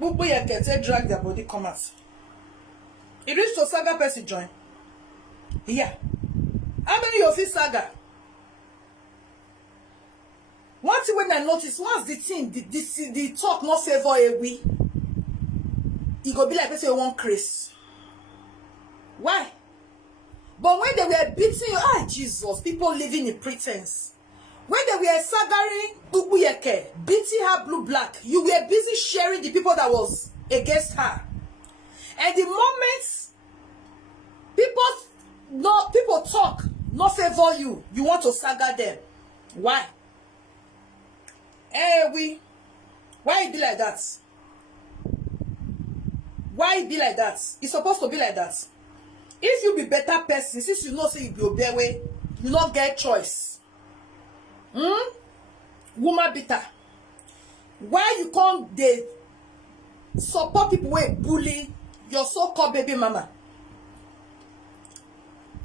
Bubu yeke say drag their body come out. It reach to saga person join. Yeah. How many of you saga? One thing when I notice, once the thing, the talk not favor a we, it go be like person one craze. Why? But when they were beating you, Jesus, people living in pretense. When they were sagaring Bubu Yeke, beating her blue black, you were busy sharing the people that was against her. And the moment people talk, not favor you, you want to saga them. Why? Why it be like that? Why it be like that? It's supposed to be like that. If you be better person, since you know say you be obey way, you not get choice. Woman bitter. Why you can't they support people who bully your so-called baby mama?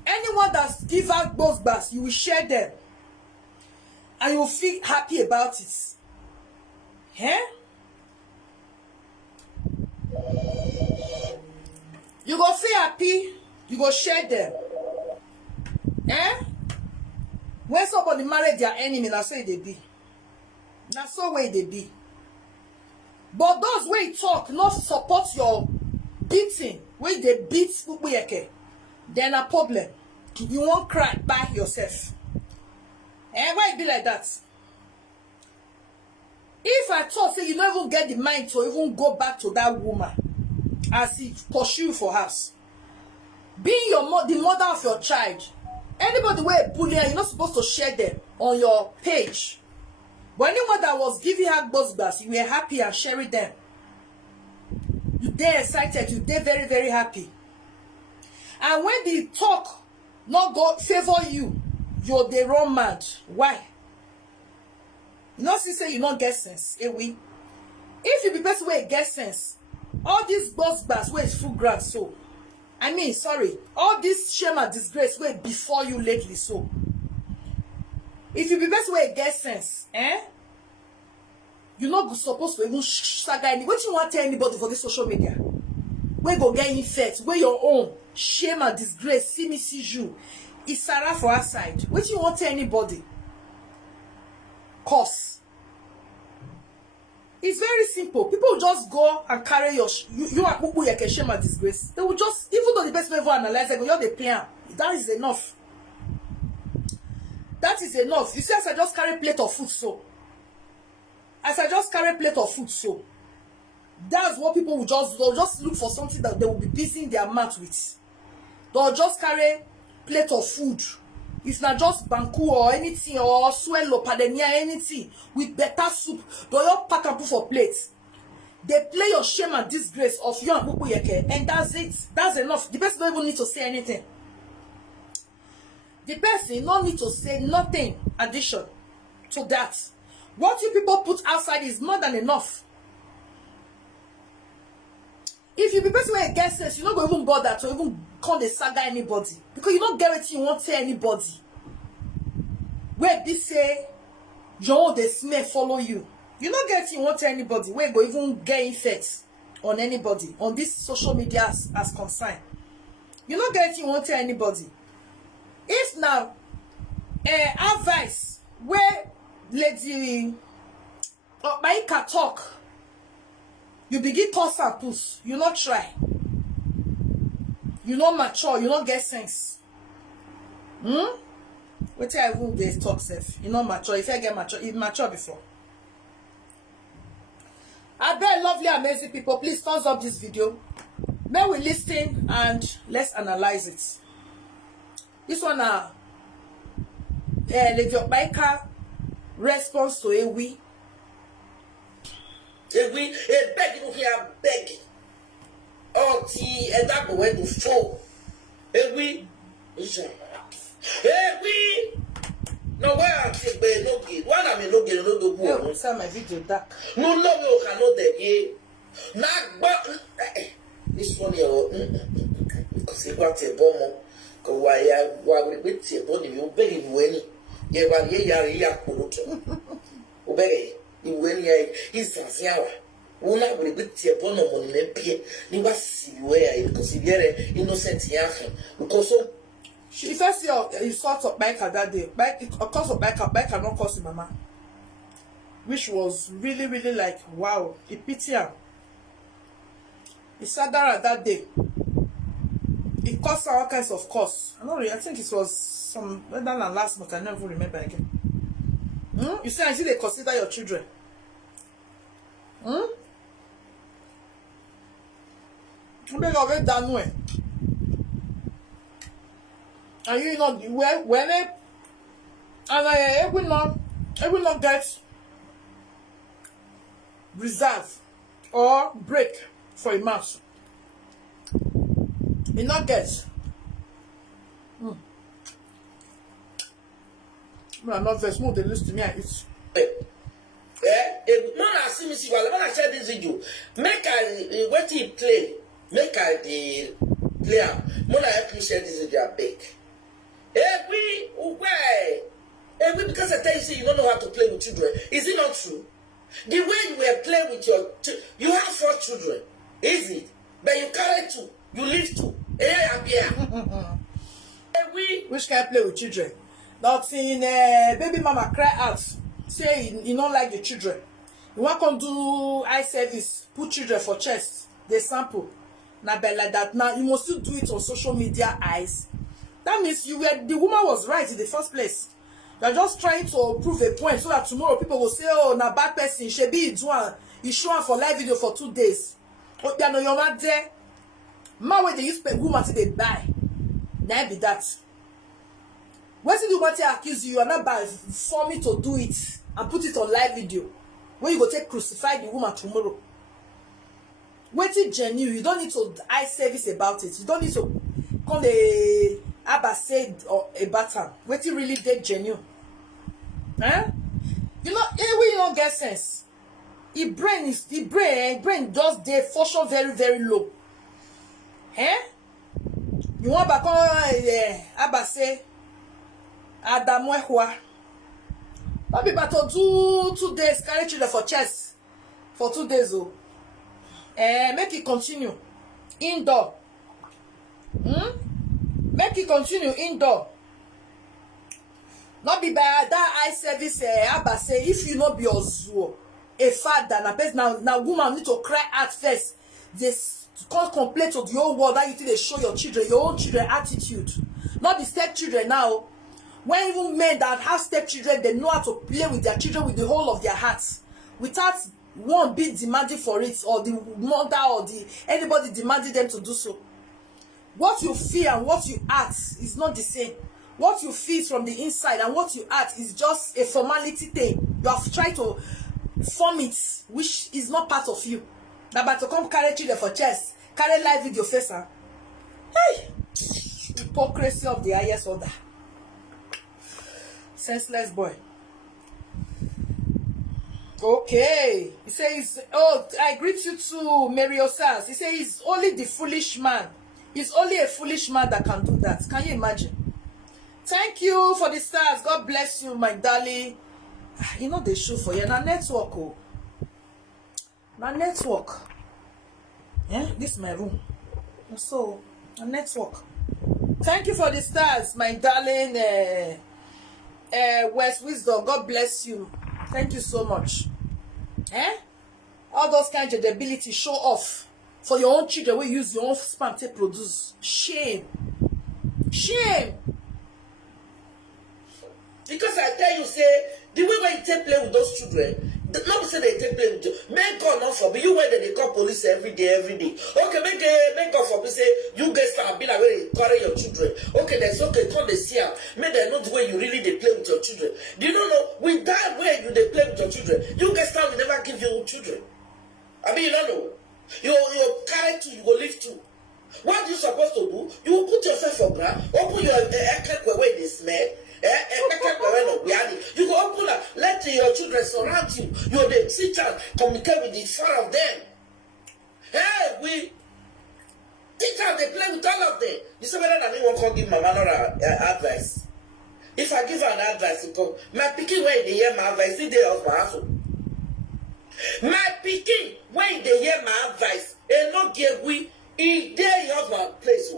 Anyone that give out those bars, you will share them. And you will feel happy about it. Eh? You go feel happy, you go share them. Eh? When somebody marry their enemy, that's so they be. That's so way they be. But those way talk, not support your beating, where they beat Upuyeke, then a problem. You won't cry by yourself. And why it be like that? If I thought say you don't even get the mind to even go back to that woman as he pursue for us, being the mother of your child, anybody where bully, you're not supposed to share them on your page. But anyone that was giving her buzz, you were happy and sharing them. You dey excited, you dey very, very happy. And when the talk not go favor you, you're the wrong mad. Why? You know, say you not get sense. If you be person where get sense, all these buzz where is full ground so. I mean, sorry, all this shame and disgrace where before you lately so. If you be person where get sense, you're not supposed to even saga any. What you want to tell anybody for this social media? Where go get infect? Where your own shame and disgrace? See me, see you. It's Sarah for our side. What you want to tell anybody? Cause it's very simple. People just go and carry your you are Bubu Yeke shame and disgrace. They will just, even though the best ever analyze, they go, you're the plan. That is enough. That is enough. You see, as I just carry plate of food, so as I just carry plate of food, so that's what people will they'll just look for something that they will be busy their mouth with. They'll just carry plate of food. It's not just banku or anything or swallow, padenia, anything with better soup. They'll just pack and put for plates. They play your shame and disgrace of you and Bubu Yeke, and that's it. That's enough. The person don't even need to say anything. The person don't need to say nothing addition to that. What you people put outside is more than enough. If you be person where get sense, you're not going to even bother to even call the saga anybody. Because you don't get it, you won't tell anybody. Where they say, your the smell follow you. You don't get it, you won't tell anybody. Where go even get infect on anybody. On this social media as concerned. You don't get it, you won't tell anybody. If now, advice, where lady Maika talk, you begin toss and push. You not try. You not mature. You not get sense. What I will they talk self. You not mature. If I get mature, you mature before. I bet lovely, amazing people. Please thumbs up this video. May we listen and let's analyze it. This one Lady Maika response to a we. We begging here, begging. Oh, tea and that go to fall. We, no, where I'm saying, no get one. I mean, no get no do. Oh, send my video back. No, you cannot get ye. Not but this one, because you got a bomb. Go why we with your body, you begging when you are here, you are obey. You when he's a Una will be tea upon no money pay. You must see where because you're innocent here. Because so. She first you sort of bike her that day. Bike it cost of bike her not cost mama. Which was really, really like wow, a pity her. He sat down that day. It cost her all kinds of costs. I think it was some better than last month. I never even remember again. You see, I see they consider your children. I beg of it done way. And you know when it and I will not get reserve or break for a month. You not get. I'm not very smooth. They listen to me. I eat. Man, I see me see while I share this video. Make I what he play. Make I the player. Man, I help you share this video. Big. Every because I tell you, say you don't know how to play with children. Is it not true? The way you were playing with you have 4 children. Is it? But you carry 2. You leave 2. Which can play with children? Not seeing baby mama cry out, say you don't like the children. You want to do eye service, put children for chest, they sample. Now, but like that, now you must still do it on social media eyes. That means the woman was right in the first place. You're just trying to prove a point so that tomorrow people will say, oh, na bad person, she be you show her for live video for 2 days. Oh, you know you're not there. Man, when they use woman till they die. Now be that. When the woman accuse you are not bad for me to do it and put it on live video. When you go take crucify the woman tomorrow. Waiting genuine, you don't need to eye service about it. You don't need to call a Abba said or a batter. Waiting really dead genuine. Huh? You know, anyway, you don't get sense. Brain does dey for sure very, very low. Eh? You want back on Abba say Adamwehwa. Not be about to do 2 days, carry children for chest for 2 days. Oh. Make it continue indoor. Make it continue indoor. Not be by that eye service. Abba say if you not be a father, now woman need to cry out first. This can't complain to the whole world that you think they show your children, your own children attitude. Not the stepchildren now. When even men that have stepchildren, they know how to play with their children with the whole of their hearts, without one being demanding for it, or the mother or anybody demanding them to do so. What you feel and what you act is not the same. What you feel from the inside and what you act is just a formality thing. You have tried to form it, which is not part of you. Now, but to come carry children for chest, carry live video face, huh? Hey! Hypocrisy of the highest order. Senseless boy. Okay. He says, oh, I greet you too, Mary Osas. He says, it's only the foolish man. It's only a foolish man that can do that. Can you imagine? Thank you for the stars. God bless you, my darling. You know the show for you. Now network. Oh. Now network. Yeah, this is my room. So, a network. Thank you for the stars, my darling. West Wisdom. God bless you. Thank you so much. All those kinds of ability show off for your own children. We use your own sperm to produce. Shame. Shame. Because I tell you, say, the way when you take play with those children, not say they take play with you. Make God not forbid. You where they call police every day. Okay, make God forbid. Say you get start being away to carry your children. Okay, that's okay. Come they see out. Make they know the way you really they play with your children. Do you know with that way you they play with your children, you get start will never give your children. I mean, you don't know. You carry 2, you go leave 2. What you supposed to do? You will put yourself on ground, open your where they smell. You go open up, let your children surround you. You're the teacher, communicate with the 4 of them. Hey, we teachers they play with all of them. You say better than anyone can give Mama Nora advice. If I give her an advice, you come. My picking when they hear my advice, see they of my house. My picking when they hear my advice, Enogie we in there your husband place.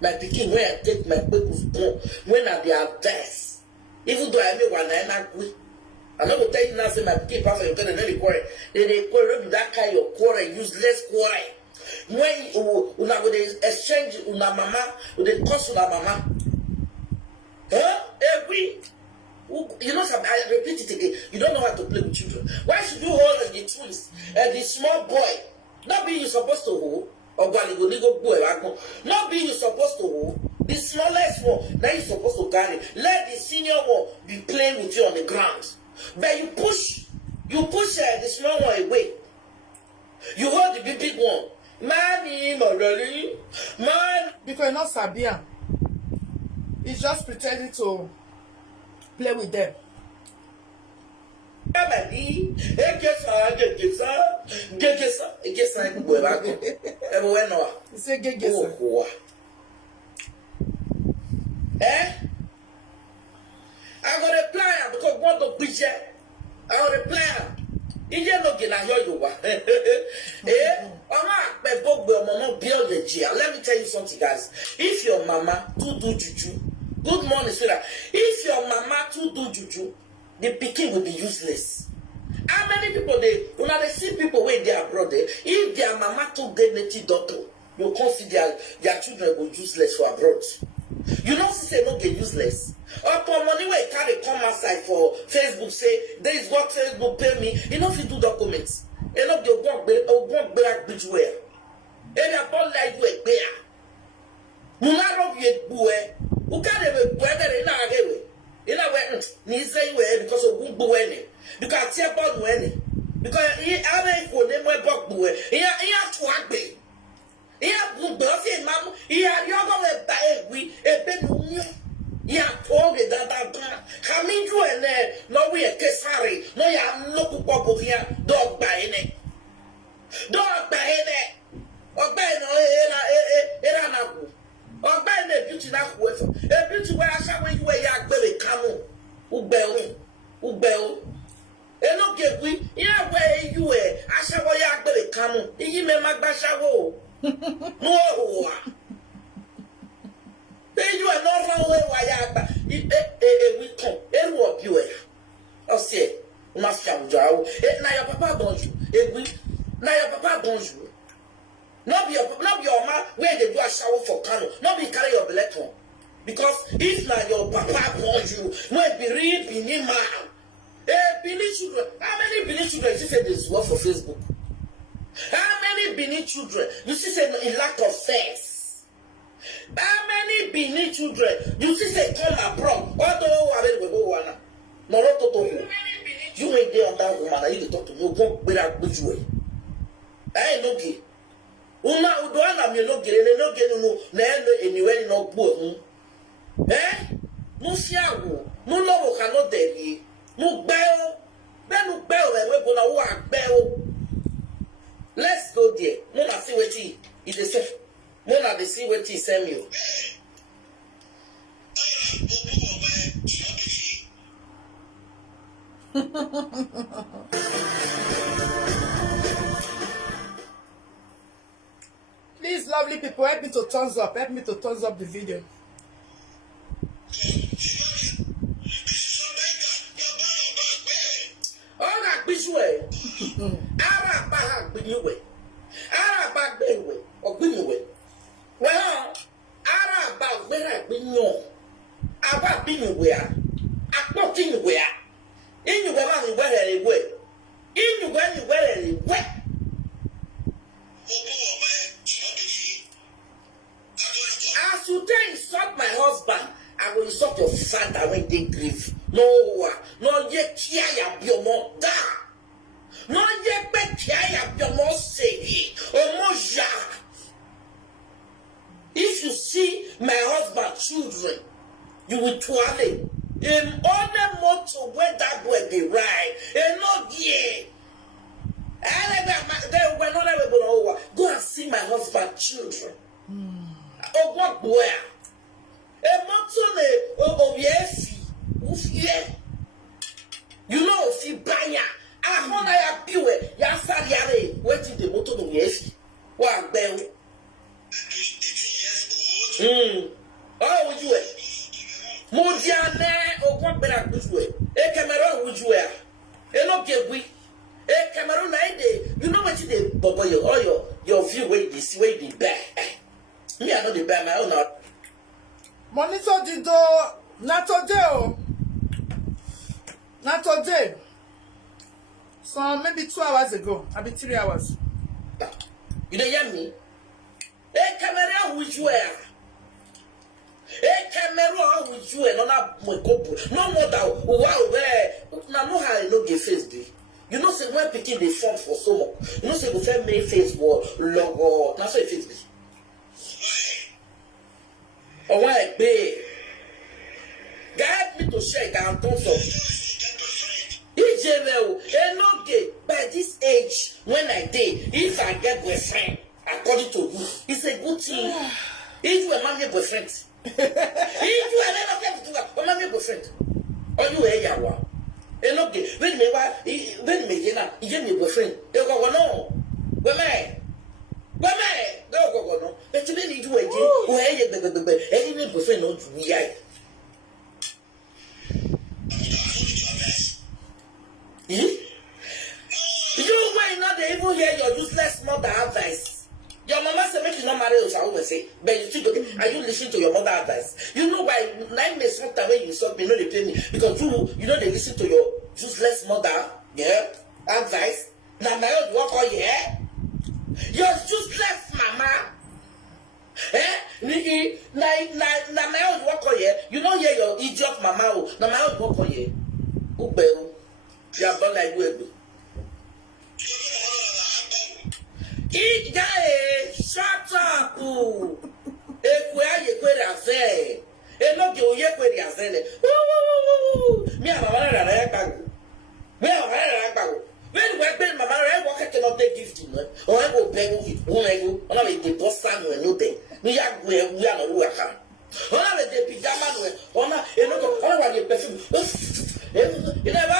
My picking where I take my people's born when I they advice. Even though I may one I not agree. I'm not going to tell you nothing. My picking perfect and then they quarrel. They quarrel with that kind of quarrel, useless quarrel. When una go dey exchange una mama, they cost una mama. Huh? Every you know something, I repeat it again. You don't know how to play with children. Why should you hold on the twins and the small boy? Not be you supposed to hold or go boy. Not be you supposed to hold the smallest one. Now you supposed to carry. Let the senior one be playing with you on the ground. But you push the small one away. You hold the big one. Man, because you're not Sabian. He's just pretending to play with them. I got a plan because what the picture. I got a plan. Enogie na hear you wa. Let me tell you something, guys. If your mama do juju, good morning, sweetheart. If your mama do juju, the pikin will be useless. How many people when they see people when they are abroad, if their mama too get native doctor, you consider their children will useless for abroad. You know, say no get useless. Upon money where carry come outside for Facebook say there is what Facebook pay me. You know if you do documents. You know you walk back bridge where. And you ball like you a bear. You not of you boy. Who can't have a weather in our way. In a way, ni say way because of good boy. Because see about when. Because he have for them way back boy. He have to work be. He have good boy. Mom, he have you're gonna buy a bed. Yeah, all the data. Coming to and there, no we a kesari, no ya no popo here, dog by it. Dog by it. Or by no era or by the beauty that was a beauty where I shall wait where ya baby camel. Ubel. Enogie we, yeah, where you were, I shall wear ya baby camel. You may make bashawo. No. You are not wrong way why we come. And what you are. I say, must have Joe. Now your papa bonjour. Now your papa bonjour. Not your man where they do a shower for canoe. Not be carry your belleton. Because if now your papa bonjour, when be real benin man. Benin children. How many Benin children you say this work for Facebook? How many Benin children you see say in lack of sense? How many Benin children you see say come abroad? Although I will go one. No, not to you. You ain't there on that woman. You talk to me. Go without good way. I know it. Una udwana mi no gere no genu no na anywhere no gbo no fiawo no lowo kan no deri no gbe o benu gbe o we go na wo agbe o. Let's go there. No na see wetin e dey say. No na dey see wetin send me o. Please, lovely people, help me to thumbs up. Help me to thumbs up the video. Ara biswe. Ara ba gbiniwe. Ara ba gbewe. Ogbiniwe. Well, ara ba gbera gbinyo. Aba biniwe a. Akpotiniwe a. Inyuwe ma ni were ewe. Inyuwe ni were ewe. As you tell insult my husband, I will insult your father when they grieve. No, ye kia ya biomo da. No ye be kia ya biomo say omoja. If you see my husband's children, you will twirl. In order more to where that boy be right, and not ye. Go and see my husband's children. Oh, what boy? A month you know, if you buy ya, I want to have you, Yasari, what they bubble your view where they see where they buy. Me, I know they buy my own out. Monitor the do not today. Not today. So maybe 2 hours ago. I'll be 3 hours. You don't hear me? Hey, camera, which way? Hey, camera, which way? No, not more couple. No more that. Wow, where? Now, no how I know the face be. You know, say when picking the form for so much. You know, say we first make Facebook logo. Now, say face be. Oh, why, babe? Guide me to share down also. Enogie, by this age, when I did, if I get boyfriend, according to you, it's a good thing. If you are my boyfriend, if you are never going to do that, my boyfriend, or you are Yawa. Enogie, when me, you give me boyfriend, you go no. Women, go no. But you need to do again, where you be, any boyfriend, not to be. You might not even hear your useless mother advice. Your mama said make you not marry us, I always say, but you still go, are you listening to your mother advice? You know why 9 months sometimes when you insult me, you know they pay me. Because you know they listen to your useless mother, yeah, advice. Now my old work on yeah. Your useless mama. Na my old work on yeah. You don't hear your idiot mama. Now my old work on yeah. Uberu. You are born like you. Each guy, shut up. Enogie, you query as me, I'm a man. When we been my mother, I cannot take gift, or I will pay with whom I go, or I will post some and no day. We are no worker. Or I will take pajama, or not, and look at your perfume. You never know.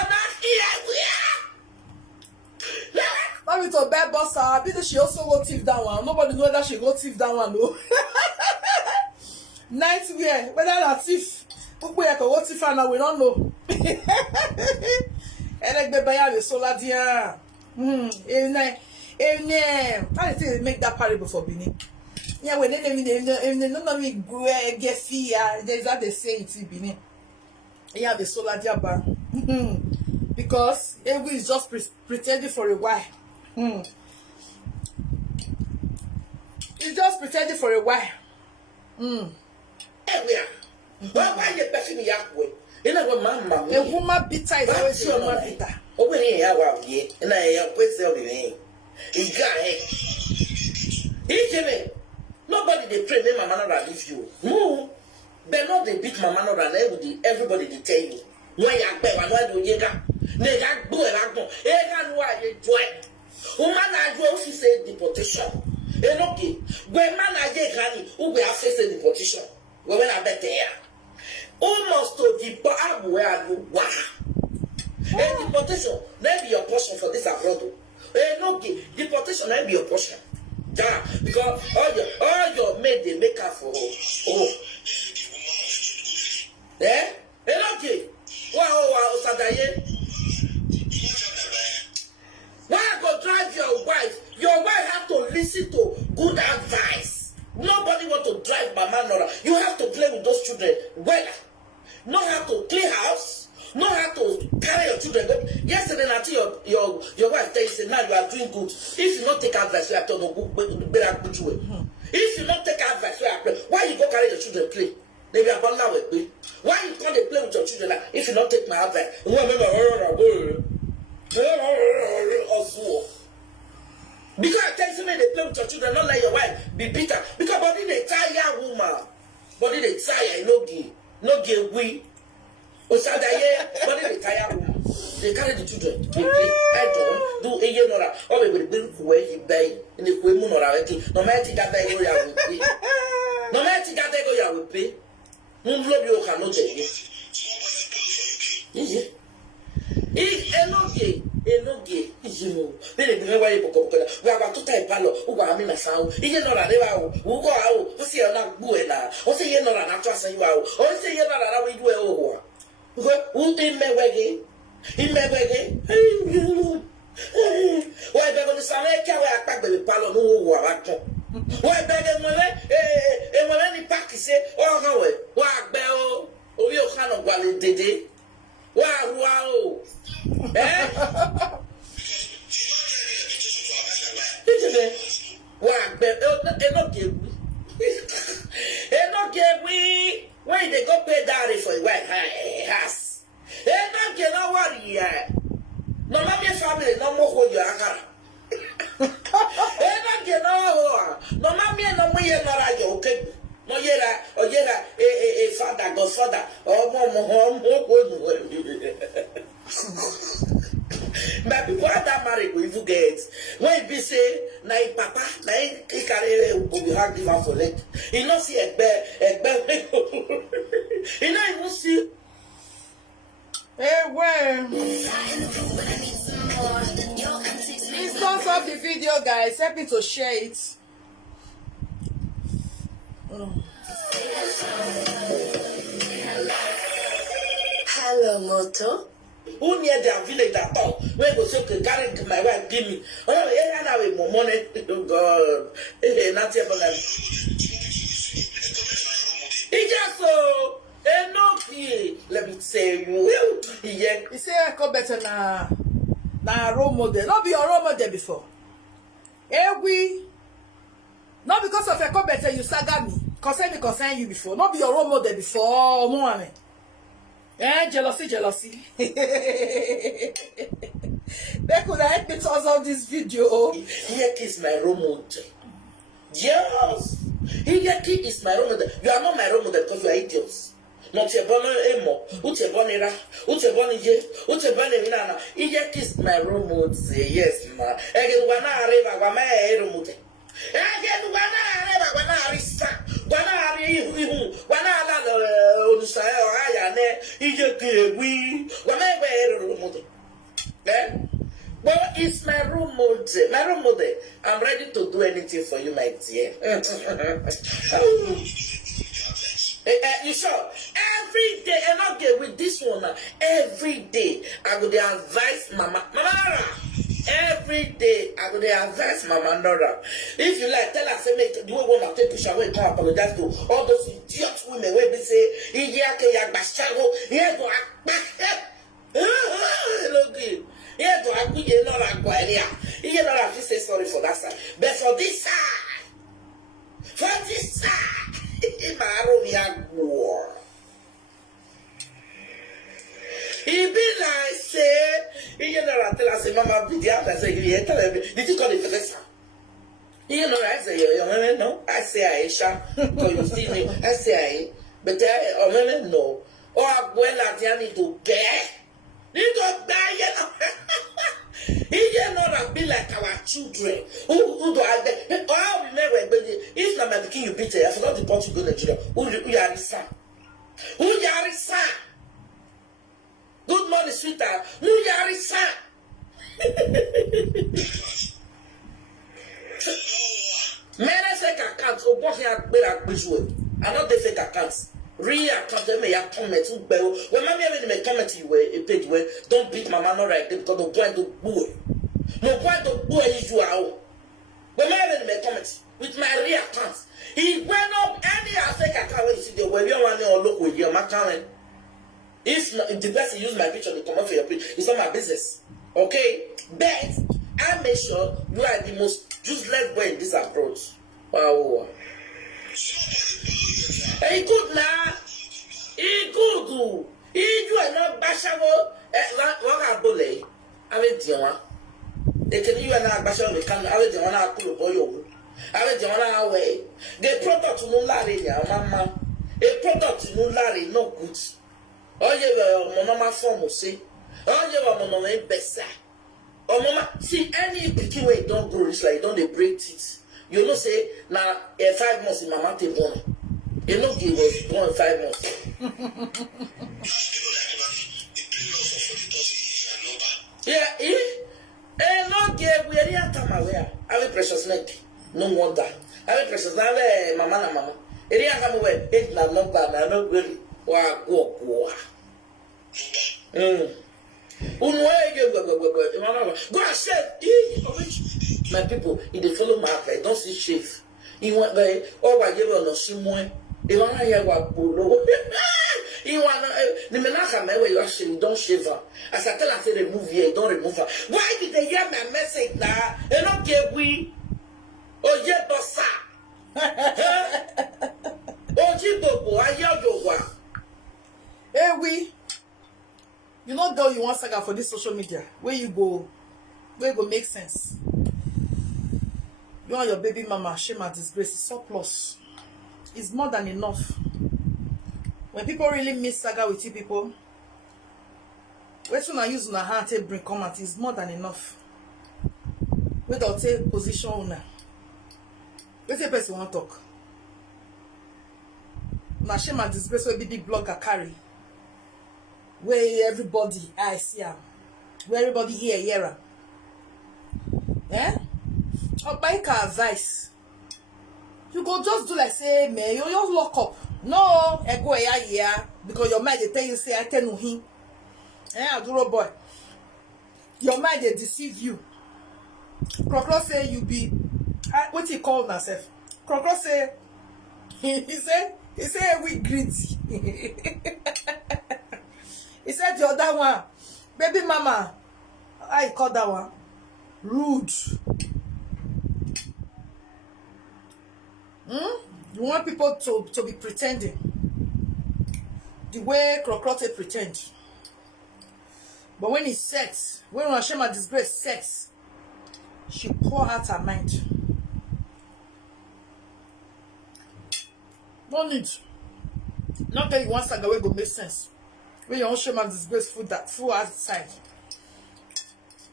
Let me to bed boss. I bet she also go thief that one. Nobody know that she go thief that one, no. Night wear, whether that thief, people can go thief and we don't know. And like the buyer the solar dear. I think make that parable for Benin. Yeah, when they not me get fear, there's that they say it's Benin. Yeah, the solar dear bar. Because Enogie is just pretending for a while. He's just pretending for a while. Why you person me yakwe? You know what, mama? A woman bitter is always a woman bitter. Oh, when you have out here, and I am quite selling. He got it. He came in. Nobody they pray me, mama, not leave you. No, but not they beat mama, not everybody they tell you. Why you are better? Why do you get? They got blue and I go. Why you join? Woman, I go, she said deportation. Enogie, when man I get granny, who will have faced deportation? When I bet there. Almost to the bar where you wow. And deportation, maybe your portion for this abroad. Enogie, deportation, maybe your portion. Yeah, because all your maid they make up for. Oh. Eh? Enogie, wow, Sadaye. Why go drive your wife? Your wife have to listen to good advice. Nobody want to drive Mama Nora. You have to play with those children. Well, know how to clean house. Know how to carry your children. Yesterday, until your wife tell you, say, now you are doing good. If you not take advice, you have to go If you not take advice, why you go carry your children play? They be about now with me. Why you can't play with your children if you not take my advice? Because I tell you, they play with your children, not let your wife be bitter. Because body they tire woman. Body they tire, no give we. Osadaye, body they tire woman. They carry the children. They play. I don't do a Nora. Or we will bring where he bay in the Queen Nora. No matter that they go, you will pay. No matter that they go, you will pay. You cannot take it. Enogie, you. Then the way you go. We are to type palo. Who are me sound? You know that they are. Who go out? Who see a not buena? Or say you know that I'm trusting you out. Or say you know that we do a war. Who did me waggy? In me waggy? Why, they're going to sound like no wo wa to why beg e mo ni pack say oh ha we wa gbe o orí o kan no gwale dede wa ruwa o wa gbe Enogie when they go pay dowry for a wife has Enogie no worry no mama family no more hold your akara Enogie no mama no mo ye nora yo okay no yera o yera a father godfather or mom my people that married will even get when be say na papa na he carry will be hard liver for leg he no see egbe he no even see well please thumbs up the video guys, help me to share it. Hello moto. Who near their village at all? Where go say carry my wife give me? Oh, yeah, now with more money. Oh God, not even. It's just so Enogie. Let me say you. Yeah. You say I come better na role model. Not be your role model before. We. Not because of a come better you saga me. Concern you before. Not be your role model before. Mohammed. Jealousy. They could help me toss out this video. Iyeki is my role model. Yes. Iyeki is my role model. You are not my role model because you are idiots. Not your bonnet emo. Uche bonera. Uche bonije. Uche bonina. Iyeki is my role model. Yes, ma. Again, wana areva. Wama role model. Again, wana areva. Wana arista. Wana arihu. Wana ala onusayo ayane. Iyeki we. Wama role model. Eh? Well, it's my role model. My role model. I'm ready to do anything for you, my dear. You sure? Every day, and I'll get with this one. Every day, I would advise Mama Nora. Every day, I would advise Mama Nora. If you like, tell us, make do we want to take a shower? Come apologize to all those idiot women where they say, "Iyeke ya bashago, yeah, go Enogie. Yeah, do I put you not like Guaria? You know, I say sorry for that side. But for this side, war. He be like, say, you know, I tell us, Mama, I say, you tell me, did you call it Teresa? You know, I say, no, I say, Aisha, because you see me, I say, but I, no. Or when I need to get. You don't die yet. He not be like our children. Who do I get? Oh, remember, if not my king, you beat it. I forgot the part you go to Nigeria. Who are his son? Who are his son? Good morning, sweetheart. Who are his son? Many fake accounts. Oh, boy, I better visual. I know they fake accounts. Real account them may comment to bell. When mommy may comment you a page where don't beat Mama Nora right because no point to boo. No point to boo you are. When mommy may comment with my real accounts. He went up any fake account when you see the way you want to look with your account. If not, if the person use my picture to come up for your page, it's not my business. Okay? But I make sure you are the most useless boy in this approach. Wow. He good now. He good. He do not bashavo. What are bully? I will do one. They can you and I bashavo. They can. I will do one. I cool boy over. I will do one away. The product no lari ya mama. A product no lari no good. Oh yeah, mama form say. Oh yeah, mama besa. Oh mama, see any picking way don't grow. It's like don't they break teeth. You know say now 5 months in mama te born. Enogie was born 5 months. Yeah, Enogie we are here time aware. I will precious neck. No wonder. I will precious now mama. Area come away. It na number na no really. Wa go. Unwe go. Go and say My people, if they follow my I don't see shave. He went by all I gave on a shimwe. They want to hear what polo. He want the menaka where you actually don't shave her. As I tell her, say remove here, don't remove her. Why did they hear my message now? And not give we. Oh, yeah, bossa. Oh, Jibobo, I hear you one. Hey, we. You know, though, you want saga for this social media. Where you go make sense. You and your baby mama, shame and disgrace, is surplus. It's more than enough. When people really miss saga with you people, wait till I use on a hand to bring comment is more than enough. Wait till take position owner. Wait till person want talk. Na shame and disgrace where big blogger carry. Where everybody I see am. Where everybody hear am. Eh? Or bike advice. You go just do like say, man, you just lock up. No, I go here because your mind they tell you say I tell him. Eh, aduro boy. Your mind they deceive you. Crocro say you be what he called himself. Crocro say he said we greedy. He said the other one, baby mama. I call that one rude. You want people to be pretending the way Crocrote pretend. But when it's sex, when Hashem and disgrace sex, she pour out her mind. No need. Not that you want saga way go make sense. When your own shame and disgrace full outside.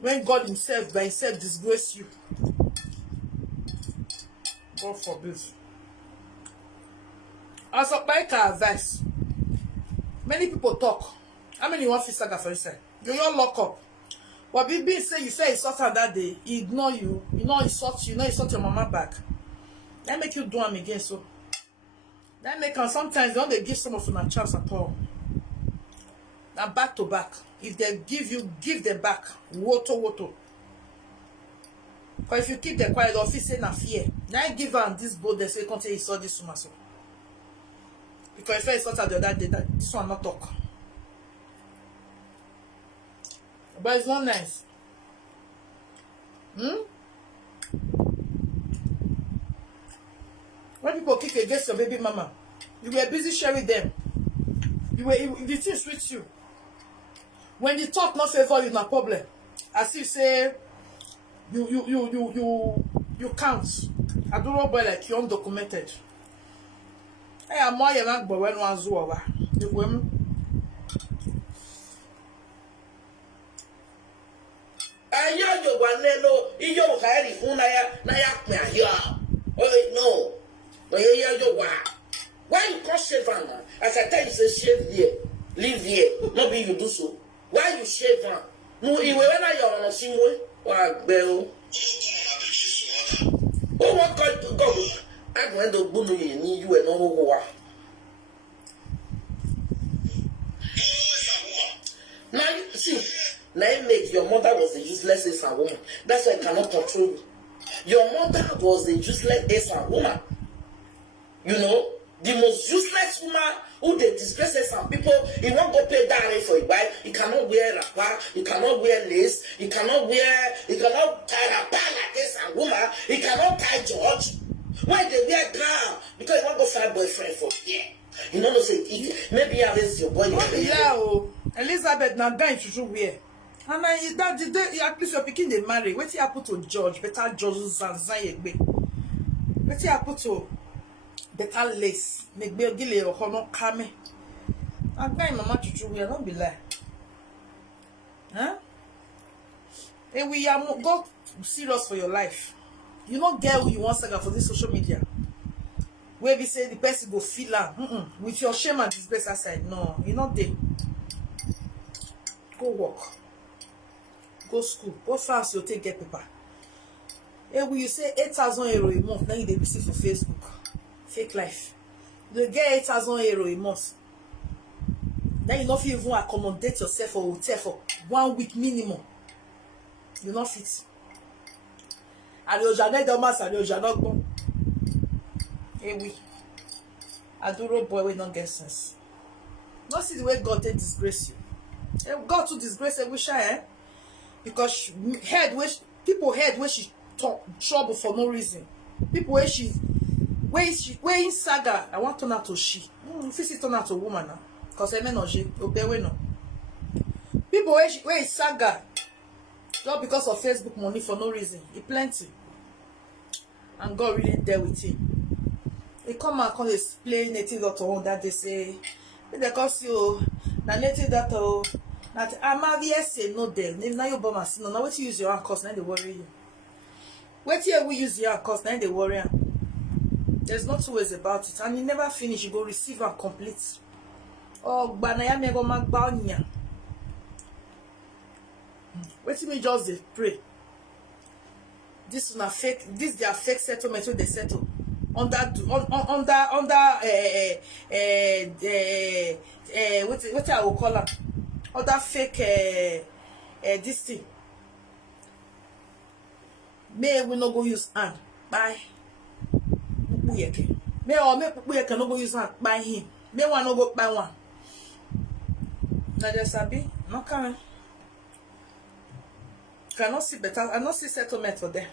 When God himself by himself disgrace you. God forbid. As a bike advice, many people talk. How many want to saga for yourself? You all lock up. But BB say you say insult her that day, he ignore you. You know insult you. You know insult your mama back. That make you do them again. So that make them sometimes they don't give some of them a chance at all. Now back to back. If they give you, give them back. Woto. But if you keep them quiet, the office say na fear. Now I give her this bold, they say can't say he saw this woman so. Because if I saw the other day, that this one not talk. But it's not nice. When people kick against your baby mama, you were busy sharing them. The thing sweets you. When the talk not favor you, no problem. As if say you count. I don't know boy like you undocumented. Hey, I'm more young, but when one zoa, the women. I hear you one no, you carry unaya, naya, yeah. Oh no, no, you hear you why you call shave on? As I tell you, say shave here, live here. Not be you do so. Why you shave on? No, you when I am on a single, or bell. Oh, what God to go? I'm going to bully you and all who are. Now, see, now make your mother was a useless Asian woman. That's why I cannot control you. Your mother was a useless Asian woman. You know, the most useless woman who they disgrace some people. He won't go pay dowry for a wife. He cannot wear wrapper. He cannot wear lace. He cannot tie wrapper like this and woman. He cannot tie George. Why they wear crown? Because he want to find boyfriend for here. You know, say maybe I raise your boy. Yeah, oh, Elizabeth now going to wear. And that the day at least you're picking the marry. What you put to George? Better George Zanzayegbe. What you put to better lace? Make be gile or hono kame. I'm going mama to wear. Don't be lie. Huh? Hey, we are go serious for your life. You don't get who you want saga for this social media. Where we say the person go feel am. With your shame and disgrace aside. No, you're not there. Go work. Go school. Go fast you take get paper. Hey, will you say 8,000 euro a month? Now you dey receive for Facebook. Fake life. You get 8,000 euro a month. Then you not fit even accommodate yourself for hotel for 1 week minimum. You not fit. Ariojane Domas, Ariojano. Hey, we. Aduro boy, we don't get sense. Not see the way God take disgrace you. God to disgrace every share, because people head where she talk trouble for no reason. People where where in saga, I want to turn out to she. If it's turn out to woman now, because Enogie, obey no. People where is saga, just because of Facebook money for no reason. It plenty, and God really there with him. They come and come explain native doctor that they say they cost you na native doctor that Amavia say no there. Now you bomb us no. Now what you use your hand cost now they worry you. Wait here we use your hand cost now they worry. There's no two ways about it, and you never finish. You go receive and complete. Oh, banaya me go mag banya. Wait me just they pray. This one fake. This their fake settlement when they settle. Under what I will call her, other fake this thing. May we not go use hand by may or make we can not go use hand by him. May one no go by one. Now there's a be no coming. Cannot see better. I not see settlement for them.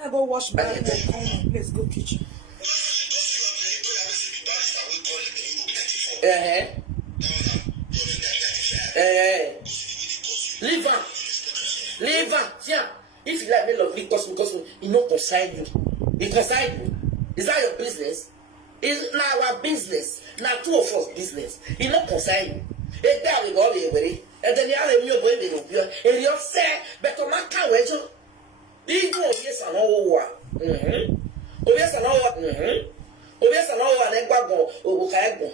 I go wash my hands. Let's go kitchen. Leave her. Leave her. Yeah. If you like me love because it not concern you. It concern you. Is that your business? It's not our business. Not two of us business. It not concern you. It that we go away. And then you have a new boy will be and you say, but on my car, Igu yes and all. Oh yes and all. Oh yes and all. And egbago obukaego.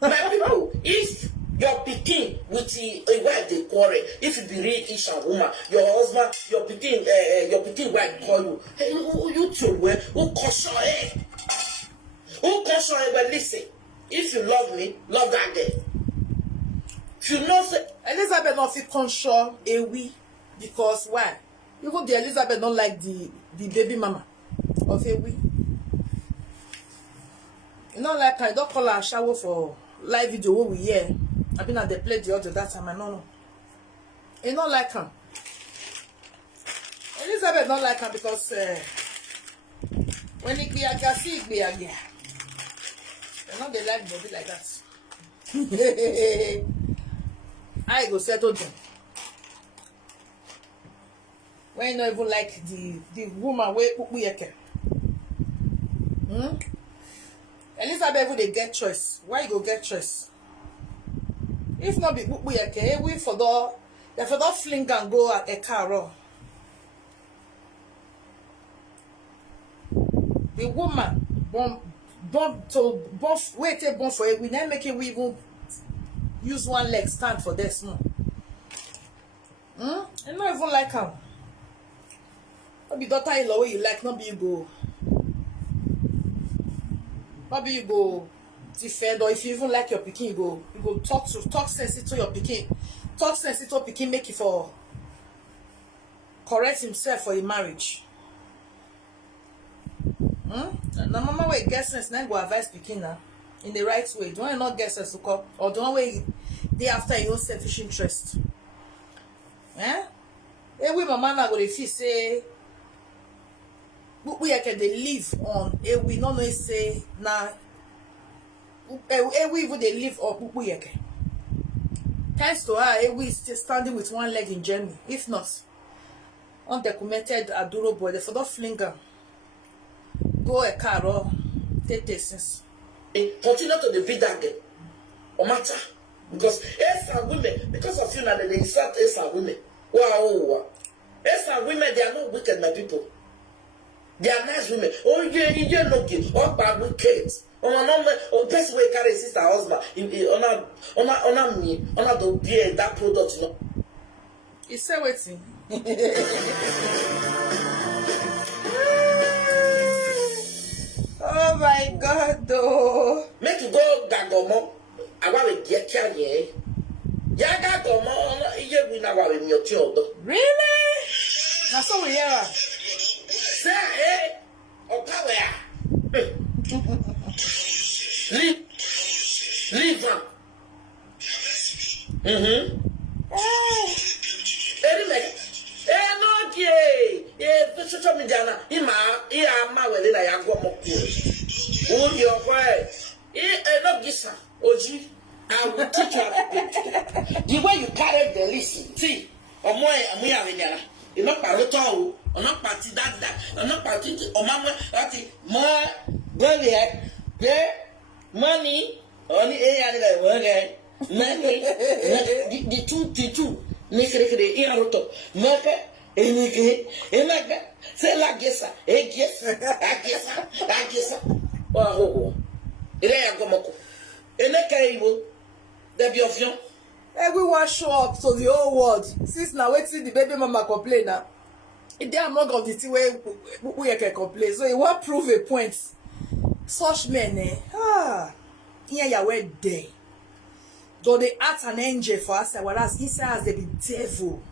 My people, if your picking with a wife they quarrel, if you be real Asian woman, your husband, your picking wife call you. Hey, you told where? Who caution it? Who caution it? But listen, if you love me, love that girl. If you know, say Elizabeth not fit consure a we because why? Even the Elizabeth don't like the baby mama of a we. You know, like I don't call her shower for live video what we hear. I've been at the play the other that time. I know. You don't like her. Elizabeth don't like her because when it be a gassy, it be a yeah. They not they like body like that. I go settle them. When you not even like the woman where iyeke. Elizabeth they get choice. Why you go get choice? If not be iyeke, we for the fling and go at a car. The woman born for it. We not make it we even use one leg stand for this no. I not even like her. Not be daughter-in-law where you like, not be you go. Not be you go defend, or if you even like your pikin, you go talk sense to your pikin. Talk sense to pikin make it for correct himself for a marriage. Now mama way get sense, now go advise pikin now in the right way. Don't you not get sense to call, or don't way they after your own selfish interest. Every mama now go dey feel say we can they live on we not know say na we even they live on we can. Thanks to her, we still standing with one leg in Germany. If not, undocumented aduro boy, they for that flinger. Go a car or take sense. Continue to defeat that girl. Or matter. Because as and women, because of you now they insult as and women. Wow. As and women, they are not wicked, my people. They are nice women. Oh, you're looking. Oh, bad wicked. Oh, best way carry sister husband. On me. On the beer that product, you know. It's so waiting. Oh my God, though. Make you go gagomo. I want to get you. Yeah, gagomo. You will not want me. Really? Now so before we hear her. Say, hey, okay, leave her. Anyway, Enogie, social media na ima wele na ya gwo moko. O your boy. Enogie sa, OGHI, I will teach you how to pay. The way you carry the list, see, amuya wenyara. You not paroto o, not party that, not party o mama that more go here, money, only a like money, the two. Nekere iaroto maka enike enaga se la gesa agesa wa hoho ile ya gomoko eneke iwo de bi ofion. Everyone show up to the whole world since now wetin the baby mama complain now e dey among of the thing we can complain, so e wan prove a point. Such men here ya were there. Though they act an angel for us, whereas inside us they be devil.